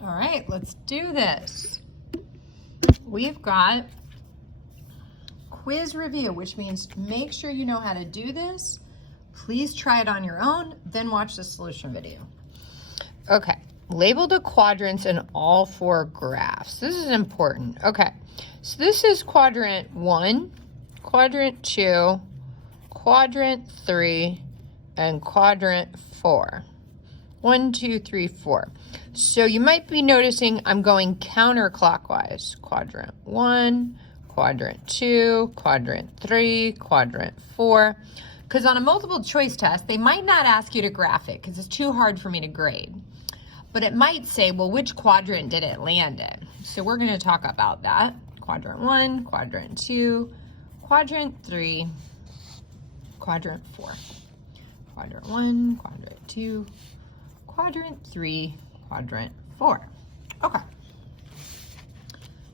All right, let's do this. We've got quiz review, which means make sure you know how to do this. Please try it on your own, then watch the solution video. Okay, label the quadrants in all 4 graphs. This is important. Okay, so this is quadrant 1, quadrant 2, quadrant 3, and quadrant 4. 1, 2, 3, 4. So you might be noticing I'm going counterclockwise. Quadrant 1, quadrant 2, quadrant 3, quadrant 4. Because on a multiple choice test, they might not ask you to graph it because it's too hard for me to grade. But it might say, well, which quadrant did it land in? So we're going to talk about that. Quadrant 1, quadrant 2, quadrant 3, quadrant 4. Quadrant 1, quadrant 2, quadrant 3, quadrant 4. Okay.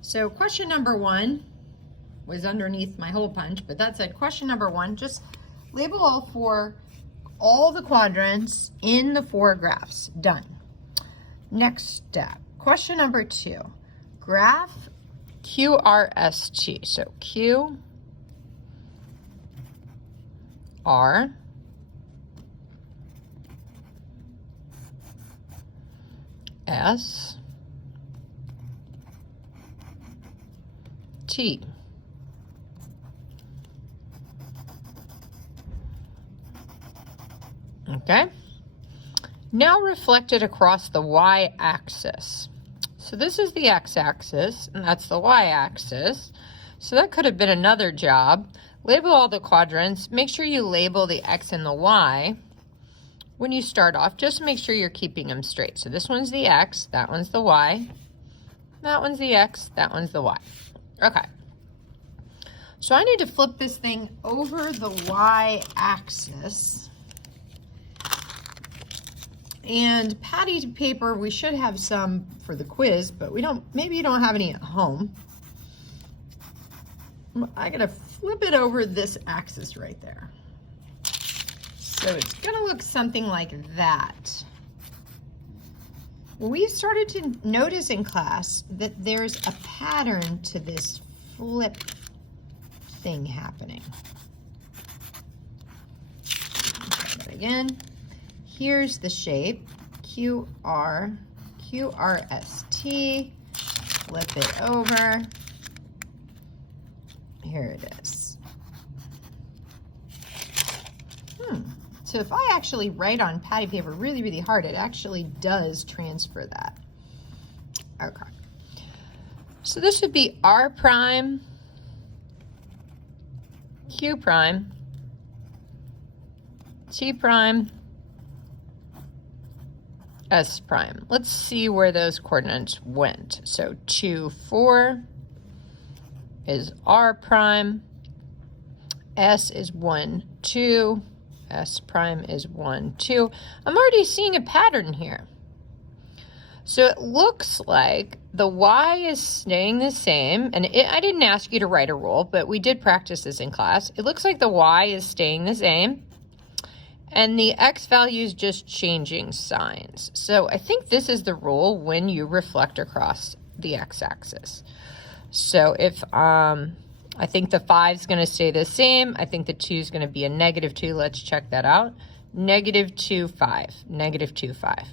So question number 1 was underneath my hole punch, but that said question number 1, just label all the quadrants in the 4 graphs. Done. Next step. Question number 2. Graph QRST. So Q, R, S, T. Okay. Now reflect it across the y-axis. So this is the x-axis, and that's the y-axis. So that could have been another job. Label all the quadrants. Make sure you label the x and the y when you start off. Just make sure you're keeping them straight. So this one's the x, that one's the y, that one's the x, that one's the y. Okay. So I need to flip this thing over the y-axis. And patty paper, we should have some for the quiz, but we don't, maybe you don't have any at home. I gotta flip it over this axis right there. So it's gonna look something like that. We started to notice in class that there's a pattern to this flip thing happening. Try that again. Here's the shape, QRST, flip it over, here it is. So if I actually write on patty paper really, really hard, it actually does transfer that. Okay. So this would be R prime, Q prime, T prime, S prime. Let's see where those coordinates went. So 2, 4 is R prime, S is 1, 2, S prime is 1, 2. I'm already seeing a pattern here. So it looks like the y is staying the same, and I didn't ask you to write a rule, but we did practice this in class. It looks like the y is staying the same, and the x value is just changing signs. So I think this is the rule when you reflect across the x-axis. So if I think the 5 is going to stay the same, I think the 2 is going to be a -2. Let's check that out. -2, 5, -2, 5.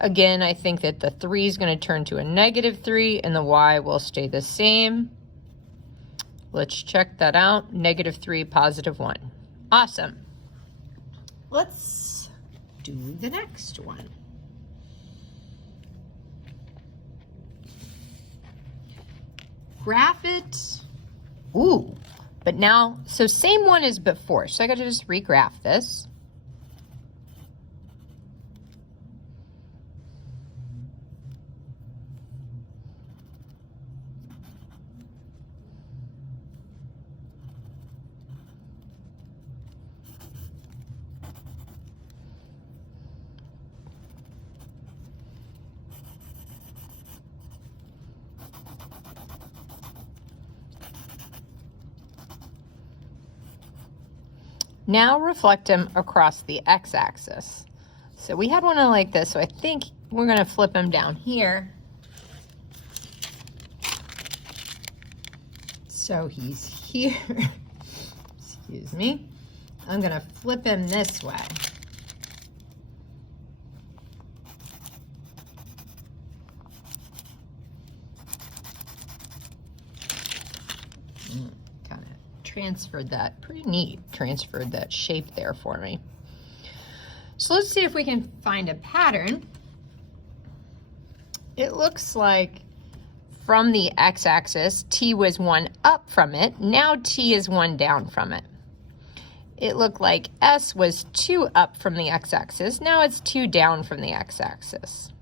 Again, I think that the 3 is going to turn to a -3 and the y will stay the same. Let's check that out. -3, +1. Awesome. Let's do the next one. Graph it. Ooh, but now, so same one as before. So I got to just regraph this. Now reflect them across the x-axis. So we had one like this, so I think we're going to flip him down here. So he's here. Excuse me. I'm going to flip him this way. Kind of transferred that, pretty neat, transferred that shape there for me. So let's see if we can find a pattern. It looks like from the x-axis, t was 1 up from it. Now t is 1 down from it. It looked like s was 2 up from the x-axis. Now it's 2 down from the x-axis.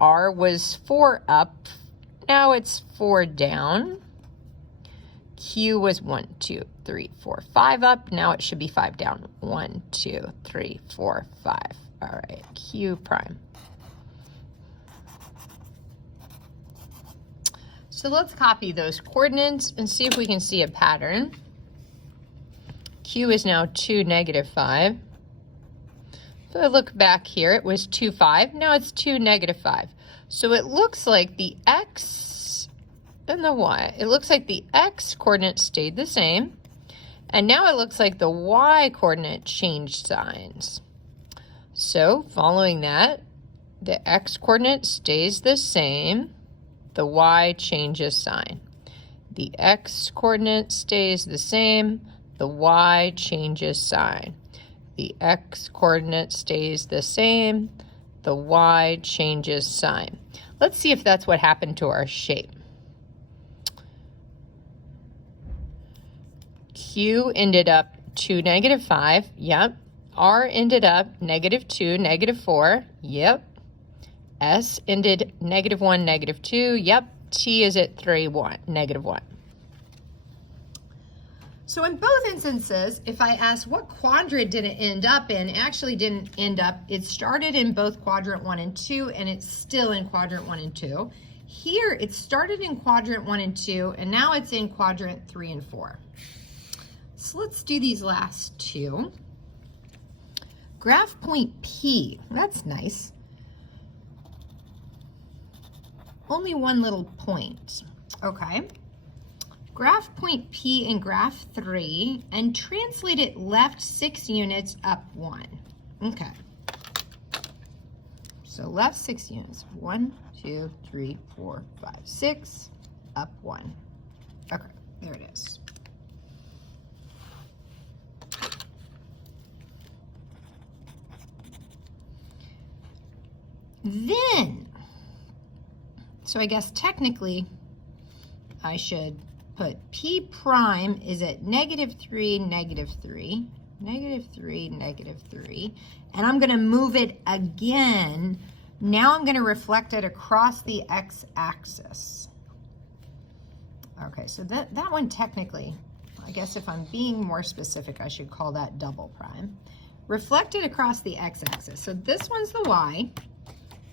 R was 4 up. Now it's 4 down. Q was 1, 2, 3, 4, 5 up. Now it should be 5 down. 1, 2, 3, 4, 5. All right, Q prime. So let's copy those coordinates and see if we can see a pattern. Q is now 2, negative 5. So I look back here, it was 2, 5. Now it's 2, negative 5. So it looks like the x and the y, it looks like the x coordinate stayed the same. And now it looks like the y coordinate changed signs. So following that, the x coordinate stays the same. The y changes sign. The x coordinate stays the same. The y changes sign. The x coordinate stays the same. The y changes sign. Let's see if that's what happened to our shape. Q ended up 2, negative 5. Yep. R ended up negative 2, negative 4. Yep. S ended negative 1, negative 2. Yep. T is at 3, 1, negative 1. So in both instances, if I ask what quadrant did it end up in, it actually didn't end up. It started in both quadrant 1 and 2, and it's still in quadrant 1 and 2. Here, it started in quadrant 1 and 2, and now it's in quadrant 3 and 4. So let's do these last two. Graph point P, that's nice. Only one little point, okay. Graph point P in graph 3 and translate it left 6 units, up 1. Okay. So left 6 units, 1, 2, 3, 4, 5, 6, up 1. Okay, there it is. Then, so I guess technically I should put P prime is at negative 3, negative 3, negative 3, negative 3, and I'm going to move it again. Now I'm going to reflect it across the x-axis. Okay, so that one technically, I guess if I'm being more specific, I should call that double prime. Reflect it across the x-axis. So this one's the y,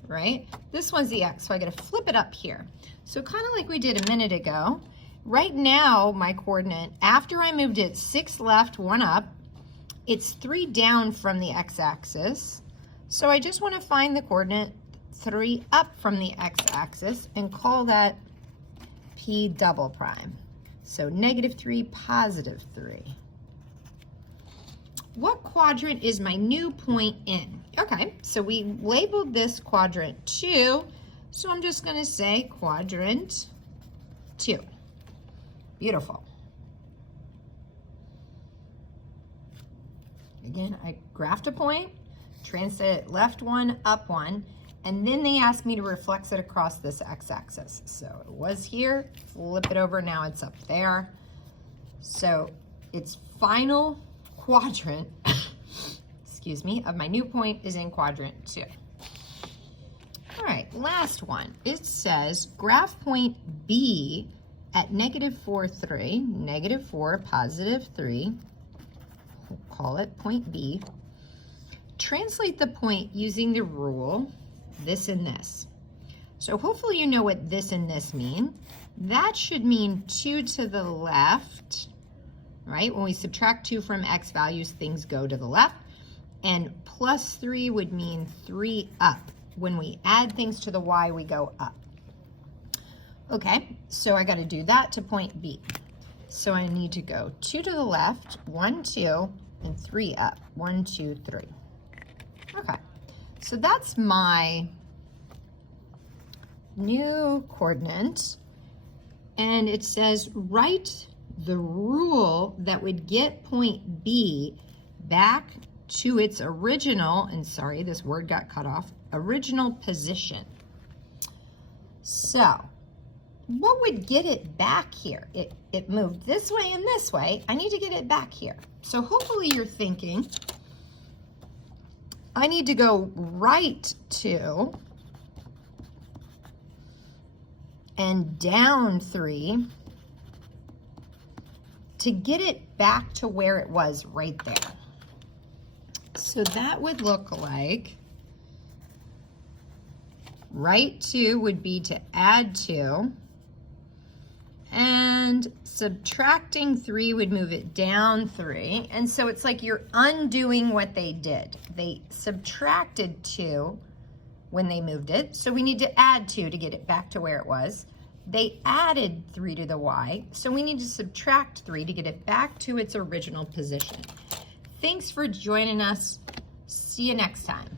right? This one's the x, so I got to flip it up here. So kind of like we did a minute ago. Right now, my coordinate, after I moved it 6 left, 1 up, it's 3 down from the x-axis. So I just want to find the coordinate 3 up from the x-axis and call that P double prime. So negative 3, positive 3. What quadrant is my new point in? Okay, so we labeled this quadrant 2, so I'm just going to say quadrant 2. Beautiful. Again, I graphed a point, translate it left 1, up 1, and then they asked me to reflect it across this x-axis. So it was here, flip it over, now it's up there. So its final quadrant, excuse me, of my new point is in quadrant 2. All right, last one. It says graph point B at negative 4, 3, negative 4, positive 3, we'll call it point B. Translate the point using the rule, this and this. So hopefully you know what this and this mean. That should mean 2 to the left, right? When we subtract 2 from x values, things go to the left. And plus 3 would mean 3 up. when we add things to the y, we go up. Okay, so I got to do that to point B. So I need to go 2 to the left, 1, 2, and 3 up. 1, 2, 3. Okay, so that's my new coordinate. And it says write the rule that would get point B back to its original, and sorry, this word got cut off, original position. So what would get it back here? It moved this way and this way. I need to get it back here. So hopefully you're thinking, I need to go right 2 and down 3 to get it back to where it was right there. So that would look like right 2 would be to add 2, and subtracting 3 would move it down 3. And so it's like you're undoing what they did. They subtracted 2 when they moved it, so we need to add 2 to get it back to where it was. They added 3 to the y, so we need to subtract 3 to get it back to its original position. Thanks for joining us. See you next time.